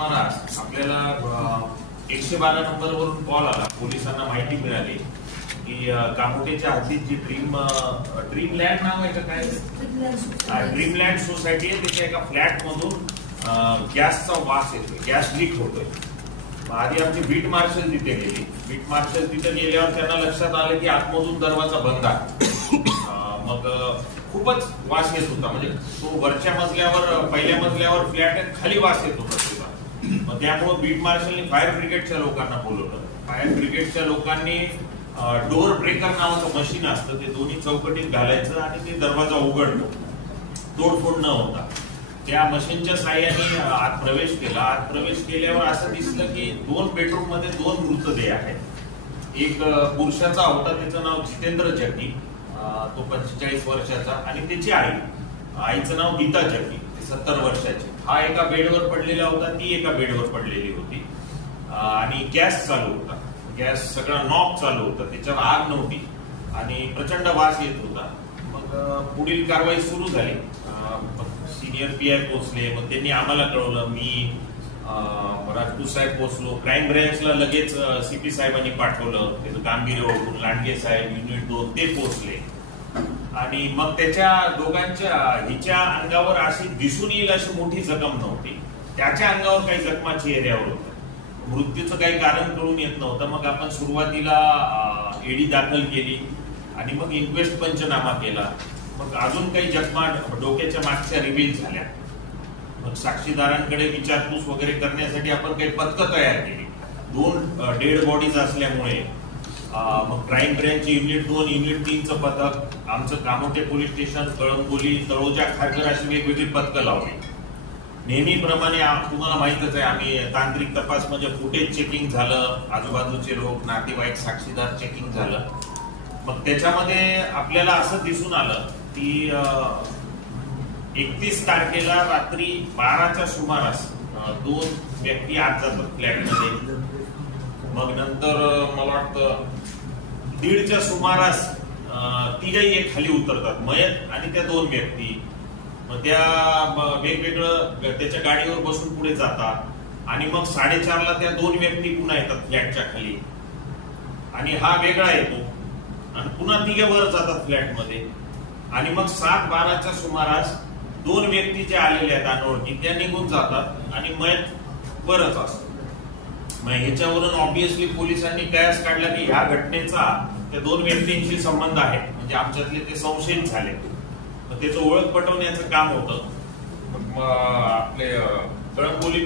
सुमारास आपल्याला 112 नंबरवरून कॉल आला. पोलिसांना माहिती मिळाली की कामोठेच्या हद्दीत जी ड्रीमलँड नाव आहे का काय, ड्रीमलँड सोसायटी आहे, त्याच्या एका फ्लॅट मधून गॅसचा वास येतोय, गॅस लीक होतोय. आधी आमची बीट मार्शल तिथे गेली. बीट मार्शल तिथे गेल्यावर त्यांना लक्षात आलं की आतमधून दरवाजा बंद आहे. मग खूपच वास येत होता. म्हणजे तो वरच्या मजल्यावर, पहिल्या मजल्यावर फ्लॅट आहे, खाली वास येत होता तेव्हा. मग त्यामुळे बीट मार्शलनी फायर ब्रिगेडच्या लोकांना बोलवलं. फायर ब्रिगेडच्या लोकांनी डोअर ब्रेकर नावाचं मशीन असतं, ते दोन्ही चौकटीत घालायचं आणि ते दरवाजा उघडतो तोडफोड न होता. त्या मशीनच्या साह्याने आत प्रवेश केला. आत प्रवेश केल्यावर असं दिसलं की 2 बेडरूम मध्ये 2 मृतदेह आहेत. एक पुरुषाचा होता, त्याचं नाव जितेंद्र जग्गी, तो 45 वर्षाचा, आणि त्याची आईचं नाव गीता जग्गी, ते 70 वर्षाची. हा एका बेडवर पडलेला होता, ती एका बेडवर पडलेली होती. आणि गॅस चालू होता, गॅस सगळा नॉब चालू होता, त्याच्यावर आग नव्हती आणि प्रचंड वास येत होता. मग पुढील कारवाई सुरू झाली. सिनियर पीआय पोहोचले. मग त्यांनी आम्हाला कळवलं. मी राजपूत साहेब पोहोचलो. क्राईम ब्रँचला लगेच सीपी साहेबांनी पाठवलं. त्याचं गांभीर्य ओळखून लांडगे साहेब युनिट 2 ते पोहोचले. आणि मग त्याच्या दोघांच्या हिच्या अंगावर अशी दिसून येईल अशी मोठी जखम नव्हती. त्याच्या अंगावर काही जखमा चेहऱ्यावर होत्या. मृत्यूचं काही कारण कळून येत नव्हतं. मग आपण सुरुवातीला ईडी दाखल केली आणि मग इन्क्वेस्ट पंचनामा केला. मग अजून काही जखमा डोक्याच्या मागच्या रिव्हील झाल्या. मग साक्षीदारांकडे विचारपूस वगैरे करण्यासाठी आपण काही पथकं तयार केली. 2 डेड बॉडीज असल्यामुळे मग क्राईम ब्रँच युनिट 2, युनिट 3चं पथक, आमचं कामोठे पोलीस स्टेशन, कळंबोली, तळोजा, खारघर अशी वेगवेगळी पथकं लावली. नेहमीप्रमाणे तुम्हाला माहितच आहे, आम्ही तांत्रिक तपास म्हणजे फुटेज चेकिंग झालं, आजूबाजूचे लोक, नातेवाईक, साक्षीदार चेकिंग झालं. मग त्याच्यामध्ये आपल्याला असं दिसून आलं की 31 तारखेला रात्री 12च्या सुमारास 2 व्यक्ती आत जातात फ्लॅटमध्ये. मग नंतर मला वाटतं 1:30च्या सुमारास तिघही एक खाली उतरतात, मयत आणि त्या 2 व्यक्ती. मग त्या वेगवेगळं त्याच्या गाडीवर बसून पुढे जातात आणि मग 4:30ला त्या 2 व्यक्ती पुन्हा येतात फ्लॅटच्या खाली आणि हा वेगळा येतो आणि पुन्हा तिघे वर जातात फ्लॅटमध्ये. आणि मग 7:12च्या सुमारास 2 व्यक्ती जे आलेले आहेत अनोळखी, त्या निघून जातात आणि मयत वरच असतो. मग ह्याच्यावरून ऑब्व्हियसली पोलिसांनी कयास काढला की ह्या घटनेचा त्या 2 व्यक्तींशी संबंध आहे. म्हणजे आमच्यातले ते संशयित झाले. मग त्याचं ओळख पटवण्याचं काम होतं. मग आपले कळंबोली